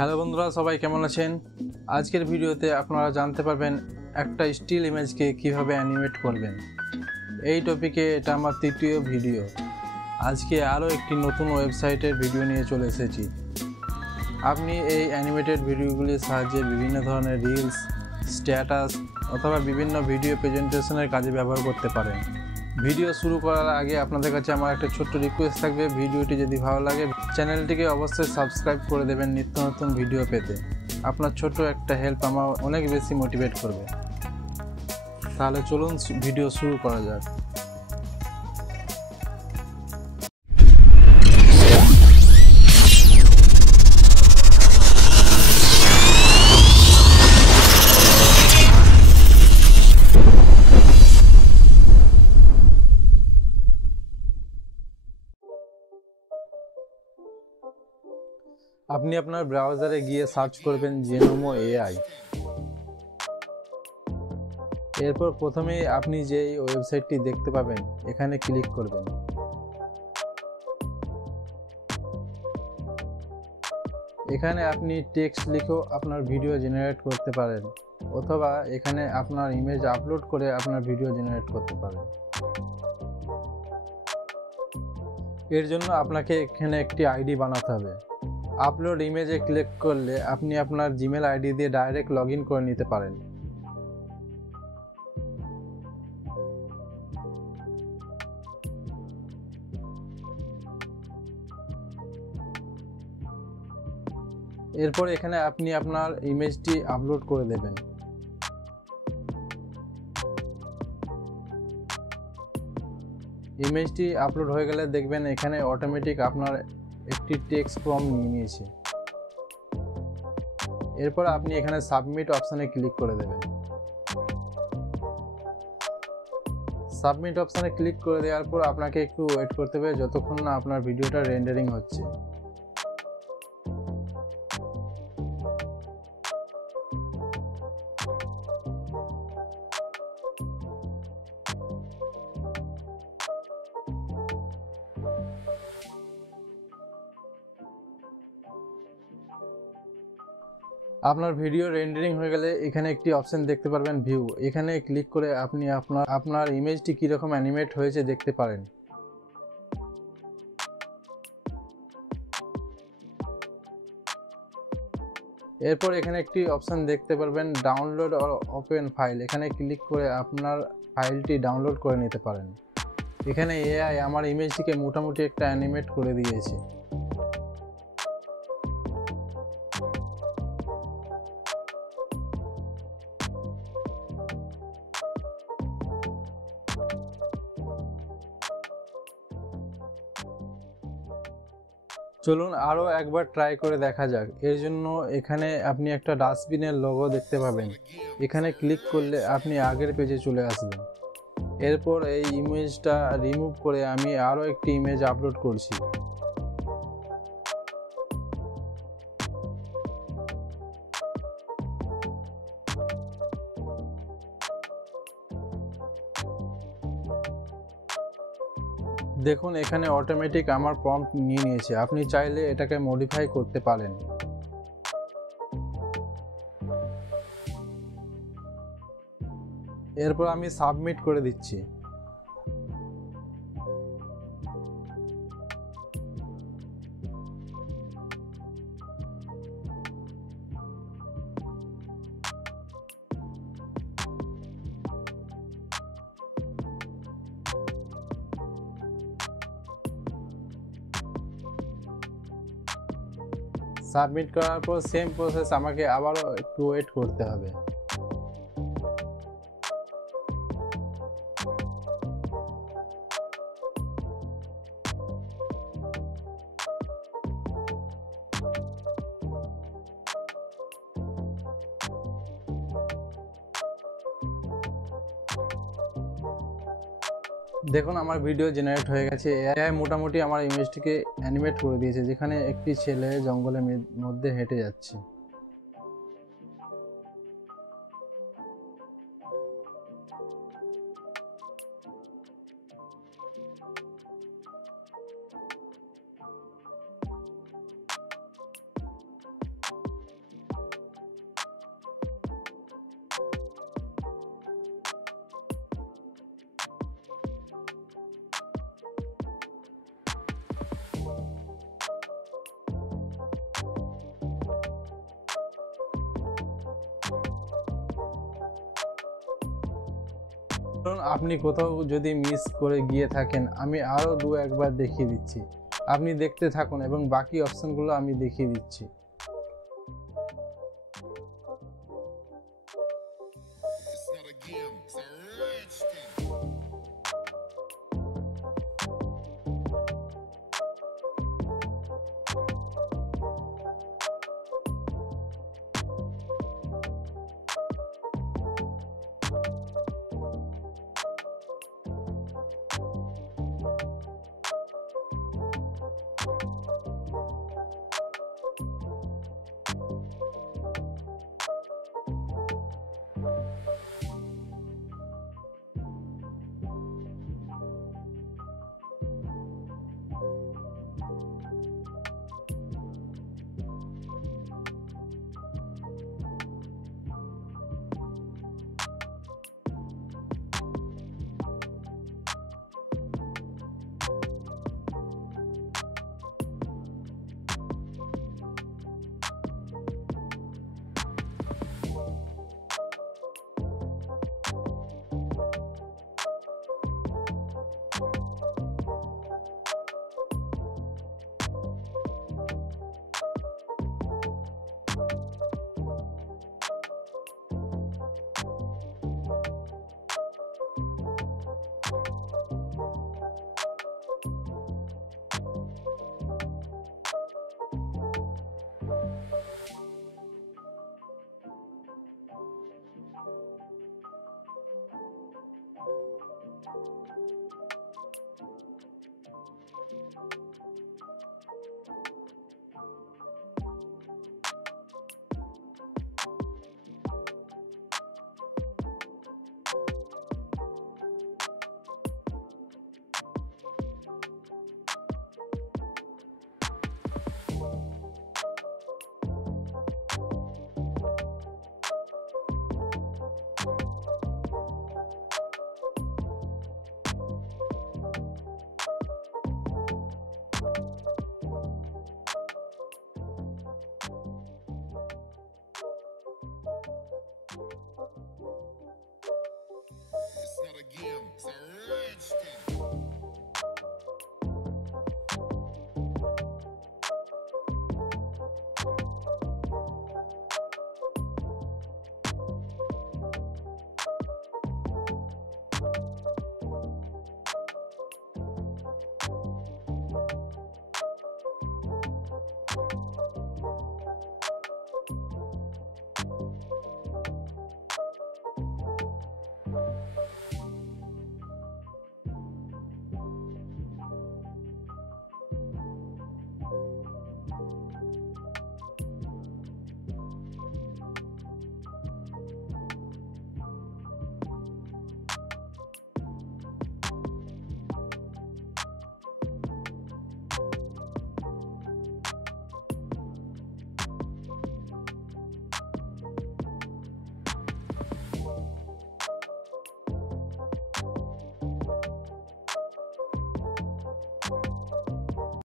হ্যালো বন্ধুরা, সবাই কেমন আছেন? আজকের ভিডিওতে আপনারা জানতে পারবেন একটা স্টিল ইমেজকে কিভাবে অ্যানিমেট করবেন। এই টপিকে এটা আমার তৃতীয় ভিডিও। আজকে আরও একটি নতুন ওয়েবসাইটের ভিডিও নিয়ে চলে এসেছি। আপনি এই অ্যানিমেটেড ভিডিওগুলির সাহায্যে বিভিন্ন ধরনের রিলস, স্ট্যাটাস অথবা বিভিন্ন ভিডিও প্রেজেন্টেশনের কাজে ব্যবহার করতে পারেন। ভিডিও শুরু করার আগে আপনাদের কাছে আমার একটা ছোট্ট রিকোয়েস্ট থাকবে, ভিডিওটি যদি ভালো লাগে চ্যানেলটিকে অবশ্যই সাবস্ক্রাইব করে দেবেন নিত্য নতুন ভিডিও পেতে। আপনার ছোট একটা হেল্প আমার অনেক বেশি মোটিভেট করবে। তাহলে চলুন ভিডিও শুরু করা যাক। আপনি আপনার ব্রাউজারে গিয়ে সার্চ করবেন জেনোমো এআই। এরপর প্রথমেই আপনি যেই ওয়েবসাইটটি দেখতে পাবেন এখানে ক্লিক করবেন। এখানে আপনি টেক্সট লিখেও আপনার ভিডিও জেনারেট করতে পারেন, অথবা এখানে আপনার ইমেজ আপলোড করে আপনার ভিডিও জেনারেট করতে পারেন। এর জন্য আপনাকে এখানে একটি আইডি বানাতে হবে। আপলোড ইমেজে ক্লিক করলে আপনি আপনার জিমেল আইডি দিয়ে ডাইরেক্ট লগ ইন করে নিতে পারেন। এরপর এখানে আপনি আপনার ইমেজটি আপলোড করে দেবেন। ইমেজটি আপলোড হয়ে গেলে দেখবেন এখানে অটোমেটিক আপনার একটি টেক্সট প্রম্পট নিয়ে নিয়েছে। এরপর আপনি এখানে সাবমিট অপশানে ক্লিক করে দেবেন। সাবমিট অপশানে ক্লিক করে দেওয়ার পর আপনাকে একটু ওয়েট করতে হবে যতক্ষণ না আপনার ভিডিওটা রেন্ডারিং হচ্ছে। আপনার ভিডিও রেন্ডারিং হয়ে গেলে এখানে একটি অপশন দেখতে পারবেন ভিউ। এখানে ক্লিক করে আপনি আপনার ইমেজটি কীরকম অ্যানিমেট হয়েছে দেখতে পারেন। এরপর এখানে একটি অপশন দেখতে পারবেন ডাউনলোড অর ওপেন ফাইল। এখানে ক্লিক করে আপনার ফাইলটি ডাউনলোড করে নিতে পারেন। এখানে এআই আমার ইমেজটিকে মোটামুটি একটা অ্যানিমেট করে দিয়েছে। চলুন আরও একবার ট্রাই করে দেখা যাক। এর জন্য এখানে আপনি একটা ডাস্টবিনের লোগো দেখতে পাবেন। এখানে ক্লিক করলে আপনি আগের পেজে চলে আসবেন। এরপর এই ইমেজটা রিমুভ করে আমি আরও একটি ইমেজ আপলোড করছি। দেখুন এখানে অটোমেটিক আমার প্রম্পট নিয়ে নিয়েছে। আপনি চাইলে এটাকে মডিফাই করতে পারেন। এরপর আমি সাবমিট করে দিচ্ছি। সাবমিট করার পর সেম প্রসেস আমাকে আবারও একটু ওয়েট করতে হবে। দেখুন আমার ভিডিও জেনারেট হয়ে গেছে। এআই মোটামুটি আমার ইমেজটিকে অ্যানিমেট করে দিয়েছে, যেখানে একটি ছেলে জঙ্গলের মধ্যে হেঁটে যাচ্ছে। ধরুন আপনি কোথাও যদি মিস করে গিয়ে থাকেন, আমি আরও একবার দেখিয়ে দিচ্ছি। আপনি দেখতে থাকুন এবং বাকি অপশানগুলো আমি দেখিয়ে দিচ্ছি।